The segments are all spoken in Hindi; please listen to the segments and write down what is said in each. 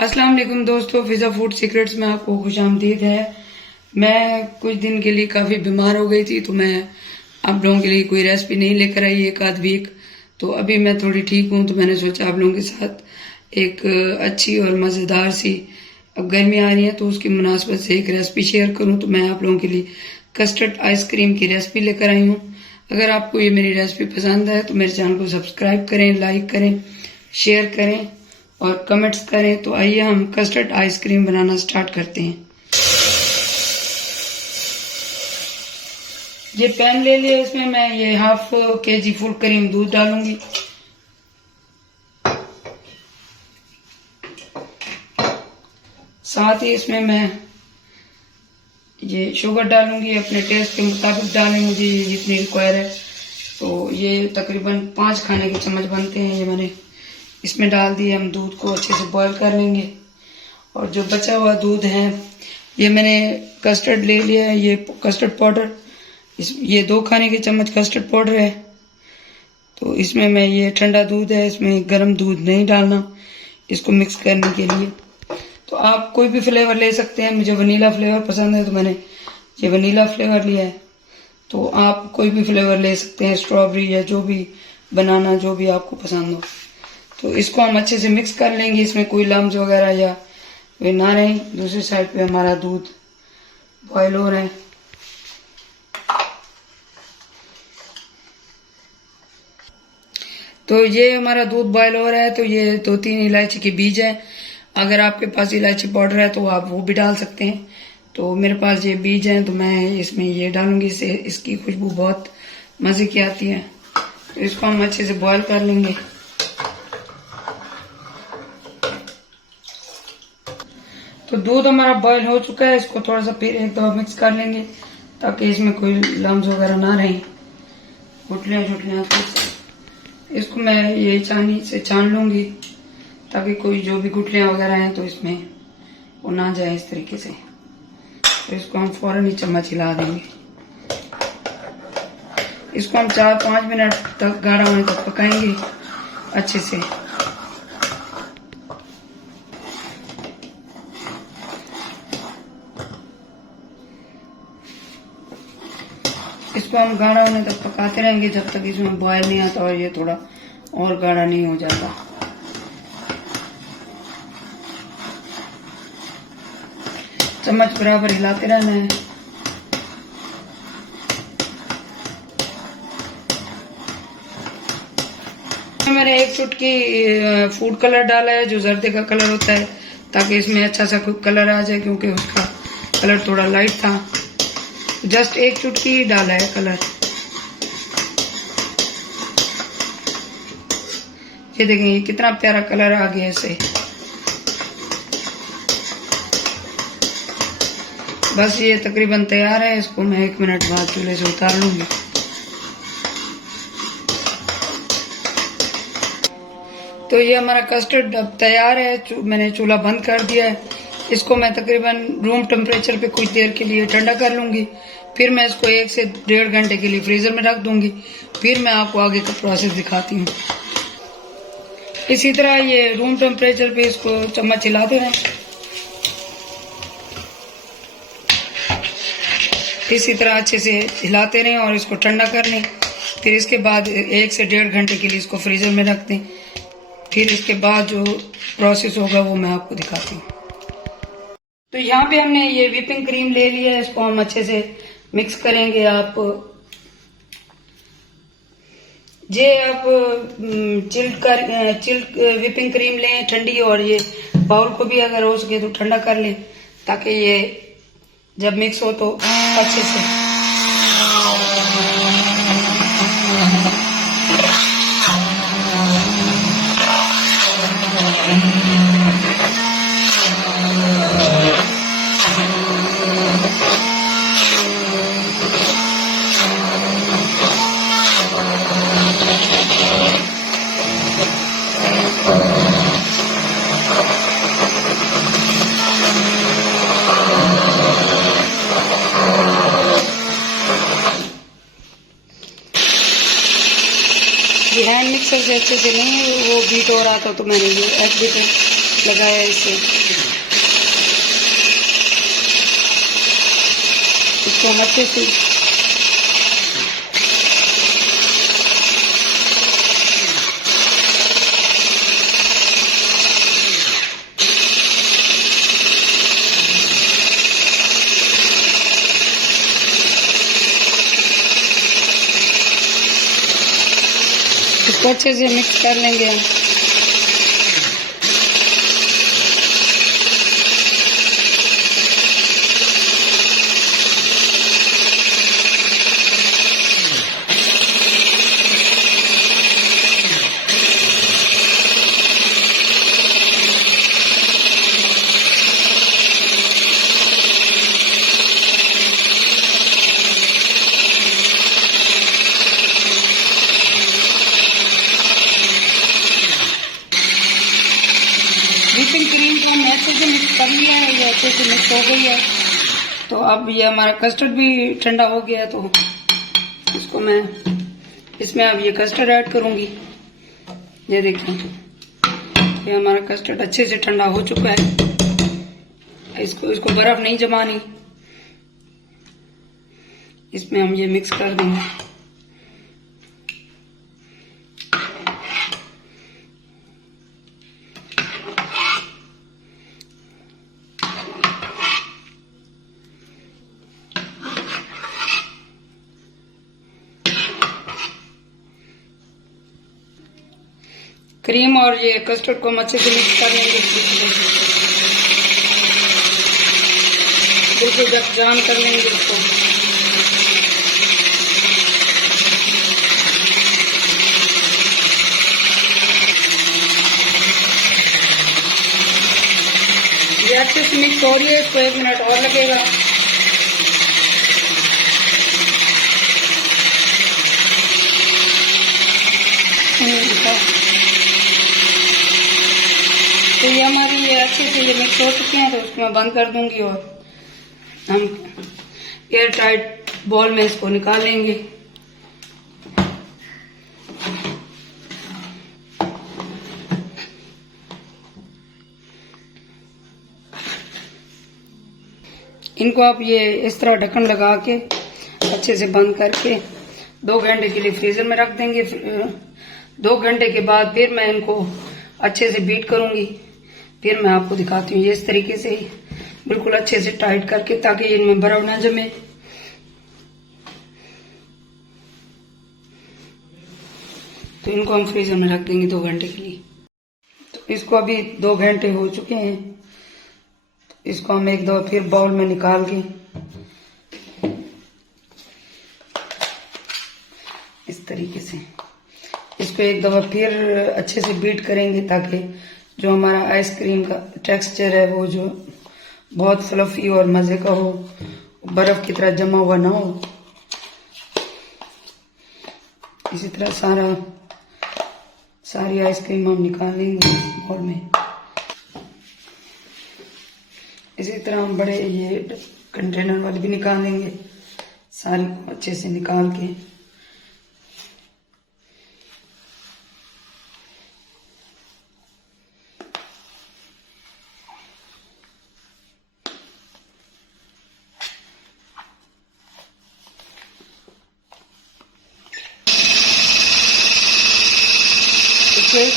अस्सलाम वालेकुम दोस्तों, फिजा फूड सीक्रेट्स में आपको खुशामदीद है। मैं कुछ दिन के लिए काफ़ी बीमार हो गई थी, तो मैं आप लोगों के लिए कोई रेसिपी नहीं लेकर आई एक आध वीक। तो अभी मैं थोड़ी ठीक हूँ, तो मैंने सोचा आप लोगों के साथ एक अच्छी और मज़ेदार सी, अब गर्मी आ रही है तो उसकी मुनासबत से एक रेसिपी शेयर करूँ। तो मैं आप लोगों के लिए कस्टर्ड आइसक्रीम की रेसिपी लेकर आई हूँ। अगर आपको ये मेरी रेसिपी पसंद है तो मेरे चैनल को सब्सक्राइब करें, लाइक करें, शेयर करें और कमेंट्स करें। तो आइए हम कस्टर्ड आइसक्रीम बनाना स्टार्ट करते हैं। ये पैन ले लिया, इसमें मैं ये हाफ केजी फुल क्रीम दूध डालूंगी। साथ ही इसमें मैं ये शुगर डालूंगी, अपने टेस्ट के मुताबिक डालें, मुझे जितनी रिक्वायर है। तो ये तकरीबन 5 खाने के चम्मच बनते हैं। ये मैंने इसमें डाल दिए। हम दूध को अच्छे से बॉईल कर लेंगे। और जो बचा हुआ दूध है, ये मैंने कस्टर्ड ले लिया है, ये कस्टर्ड पाउडर, ये 2 खाने के चम्मच कस्टर्ड पाउडर है। तो इसमें मैं ये ठंडा दूध है, इसमें गर्म दूध नहीं डालना इसको मिक्स करने के लिए। तो आप कोई भी फ्लेवर ले सकते हैं। मुझे वनीला फ्लेवर पसंद है तो मैंने ये वनीला फ्लेवर लिया है। तो आप कोई भी फ्लेवर ले सकते हैं, स्ट्रॉबेरी या जो भी, बनाना, जो भी आपको पसंद हो। तो इसको हम अच्छे से मिक्स कर लेंगे, इसमें कोई लम्स वगैरह या वे ना रहें। दूसरी साइड पे हमारा दूध बॉयल हो रहा है। तो ये हमारा दूध बॉयल हो रहा है। तो ये 2-3 इलायची के बीज है। अगर आपके पास इलायची पाउडर है तो आप वो भी डाल सकते हैं। तो मेरे पास ये बीज हैं तो मैं इसमें ये डालूंगी, इससे इसकी खुशबू बहुत मजे की आती है। तो इसको हम अच्छे से बॉयल कर लेंगे। तो दूध हमारा बॉयल हो चुका है। इसको थोड़ा सा फिर एक दफा मिक्स कर लेंगे ताकि इसमें कोई लम्स वगैरह ना रहें, गुठलियां झुटलियां। तो इसको मैं ये छानी से छान लूंगी ताकि कोई जो भी गुठलियां वगैरह हैं तो इसमें वो ना जाए इस तरीके से। तो इसको हम फौरन ही चम्मच हिला देंगे। इसको हम 4-5 मिनट तक गाढ़ा होने तक पकाएंगे अच्छे से। इसको हम गाढ़ा होने तक पकाते रहेंगे जब तक इसमें बॉयल नहीं आता और ये थोड़ा और गाढ़ा नहीं हो जाता। चम्मच बराबर हिलाते रहना है। मैंने 1 चुटकी फूड कलर डाला है, जो जर्दे का कलर होता है, ताकि इसमें अच्छा सा कलर आ जाए, क्योंकि उसका कलर थोड़ा लाइट था। जस्ट 1 चुटकी ही डाला है कलर। ये देखें, ये कितना प्यारा कलर आ गया इससे। बस ये तकरीबन तैयार है। इसको मैं 1 मिनट बाद चूल्हे से उतार लूंगी। तो ये हमारा कस्टर्ड अब तैयार है। मैंने चूल्हा बंद कर दिया है। इसको मैं तकरीबन रूम टेम्परेचर पे कुछ देर के लिए ठंडा कर लूंगी। फिर मैं इसको 1 से 1.5 घंटे के लिए फ्रीजर में रख दूंगी। फिर मैं आपको आगे का प्रोसेस दिखाती हूँ। इसी तरह ये रूम टेम्परेचर पे इसको चम्मच हिलाते रहें। इसी तरह अच्छे से हिलाते रहें और इसको ठंडा कर लें। फिर इसके बाद 1 से 1.5 घंटे के लिए इसको फ्रीजर में रख दें। फिर इसके बाद जो प्रोसेस होगा वो मैं आपको दिखाती हूँ। तो यहाँ पे हमने ये व्हिपिंग क्रीम ले लिया है। इसको हम अच्छे से मिक्स करेंगे। आप चिल्ड व्हिपिंग क्रीम लें ठंडी, और ये बाउल को भी अगर हो सके तो ठंडा कर लें ताकि ये जब मिक्स हो तो अच्छे से। हैंड मिक्सर से अच्छे से नहीं वो बीट हो रहा था, तो मैंने ये एग बीटर लगाया इसे, इसको हम अच्छे से अच्छे से मिक्स कर लेंगे हम। व्हिपिंग क्रीम को हमने अच्छे से मिक्स कर लिया है, ये अच्छे से मिक्स हो गई है। तो अब ये हमारा कस्टर्ड भी ठंडा हो गया है, तो इसको मैं इसमें अब ये कस्टर्ड ऐड करूंगी। ये देखिए, ये हमारा कस्टर्ड अच्छे से ठंडा हो चुका है। इसको बर्फ नहीं जमानी, इसमें हम ये मिक्स कर देंगे। क्रीम और ये कस्टर्ड को हम अच्छे से मिक्स कर लेंगे, बिल्कुल जब जान कर लेंगे इसको। ये अच्छे से मिक्स हो रही है, इसको 1 मिनट और लगेगा। तो ये हमारी ये अच्छे से ये मिक्स हो चुके हैं, तो इसको मैं बंद कर दूंगी और हम एयर टाइट बॉल में इसको निकाल लेंगे। इनको आप ये इस तरह ढक्कन लगा के अच्छे से बंद करके 2 घंटे के लिए फ्रीजर में रख देंगे। 2 घंटे के बाद फिर मैं इनको अच्छे से बीट करूंगी, फिर मैं आपको दिखाती हूँ। ये इस तरीके से बिल्कुल अच्छे से टाइट करके, ताकि इनमें बर्फ ना जमे। तो इनको हम फ्रीजर में रख देंगे 2 घंटे के लिए। तो इसको अभी 2 घंटे हो चुके हैं, तो इसको हम एक दो फिर बाउल में निकाल के इस तरीके से इसको एक दफा फिर अच्छे से बीट करेंगे, ताकि जो हमारा आइसक्रीम का टेक्सचर है वो जो बहुत फ्लफी और मजे का हो, बर्फ की तरह जमा हुआ ना हो। इसी तरह सारी आइसक्रीम हम निकाल लेंगे बाउल में। इसी तरह हम बड़े ये कंटेनर वाले भी निकाल लेंगे, सारी को अच्छे से निकाल के।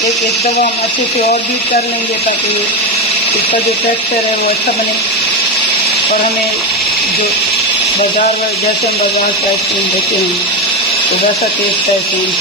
एक दफा हम अच्छे से और बीट कर लेंगे, ताकि इसका जो टेक्सचर है वो अच्छा बने और हमें जो जैसे हम बाजार से आइसक्रीम देते हैं तो वैसा टेस्ट है सेम।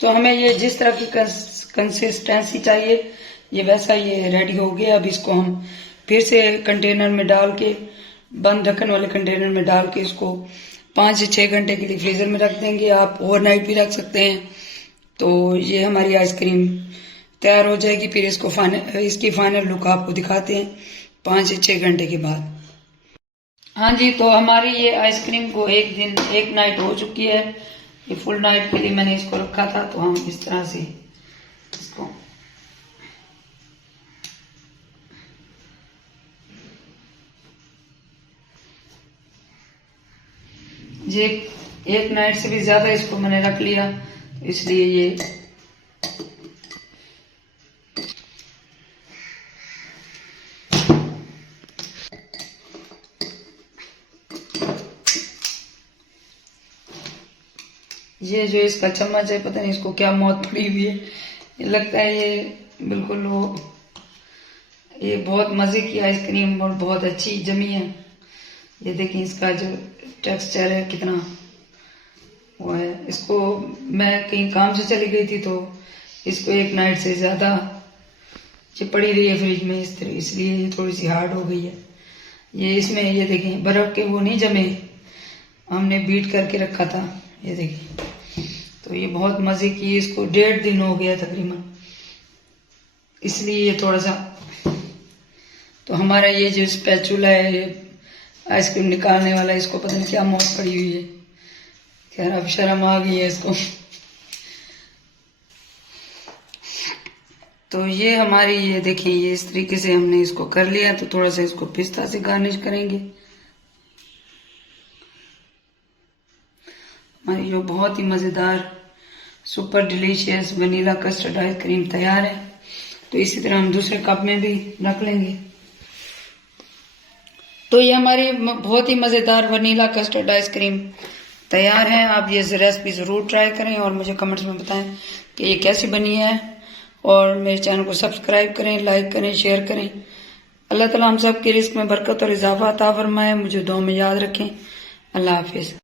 तो हमें ये जिस तरह की कंसिस्टेंसी चाहिए ये वैसा ये रेडी हो गया। अब इसको हम फिर से कंटेनर में डाल के, बंद ढक्कन वाले कंटेनर में डाल के इसको 5 से 6 घंटे के लिए फ्रीजर में रख देंगे। आप ओवरनाइट भी रख सकते हैं, तो ये हमारी आइसक्रीम तैयार हो जाएगी। फिर इसकी फाइनल लुक आपको दिखाते हैं 5 से 6 घंटे के बाद। हाँ जी, तो हमारी ये आइसक्रीम को एक नाइट हो चुकी है। ये फुल नाइट के लिए मैंने इसको रखा था। तो हम इस तरह से इसको ये एक नाइट से भी ज्यादा इसको मैंने रख लिया, तो इसलिए ये जो इसका चम्मच है, पता नहीं इसको क्या मौत पड़ी हुई है। ये लगता है ये बिल्कुल ये बहुत मजे की आइसक्रीम और बहुत अच्छी जमी है। ये देखिए इसका जो टेक्सचर है कितना वो है। इसको मैं कहीं काम से चली गई थी, तो इसको एक नाइट से ज्यादा ये पड़ी रही है फ्रिज में इस तरह, इसलिए ये थोड़ी सी हार्ड हो गई है। ये इसमें ये देखें बर्फ के वो नहीं जमे, हमने बीट करके रखा था। ये देखिए, तो ये बहुत मजे की। इसको 1.5 दिन हो गया तकरीबन, इसलिए ये थोड़ा सा। तो हमारा ये जो स्पैचुला है, ये आइसक्रीम निकालने वाला, इसको पता नहीं क्या मौत पड़ी हुई है। खैर अब शर्म आ गई है इसको। तो ये हमारी ये देखिए, ये इस तरीके से हमने इसको कर लिया। तो थोड़ा सा इसको पिस्ता से गार्निश करेंगे। हमारी जो बहुत ही मजेदार super delicious vanilla custard ice cream तैयार है। तो इसी तरह हम दूसरे कप में भी रख लेंगे। तो ये हमारी बहुत ही मजेदार वनीला कस्टर्ड आइसक्रीम तैयार है। आप ये रेसिपी जरूर ट्राई करें और मुझे कमेंट्स में बताएं कि ये कैसी बनी है। और मेरे चैनल को सब्सक्राइब करें, लाइक करें, शेयर करें। अल्लाह ताला हम सब के रिस्क में बरकत और इजाफा अता फरमाए। मुझे दुआ में याद रखें। अल्लाह हाफिज।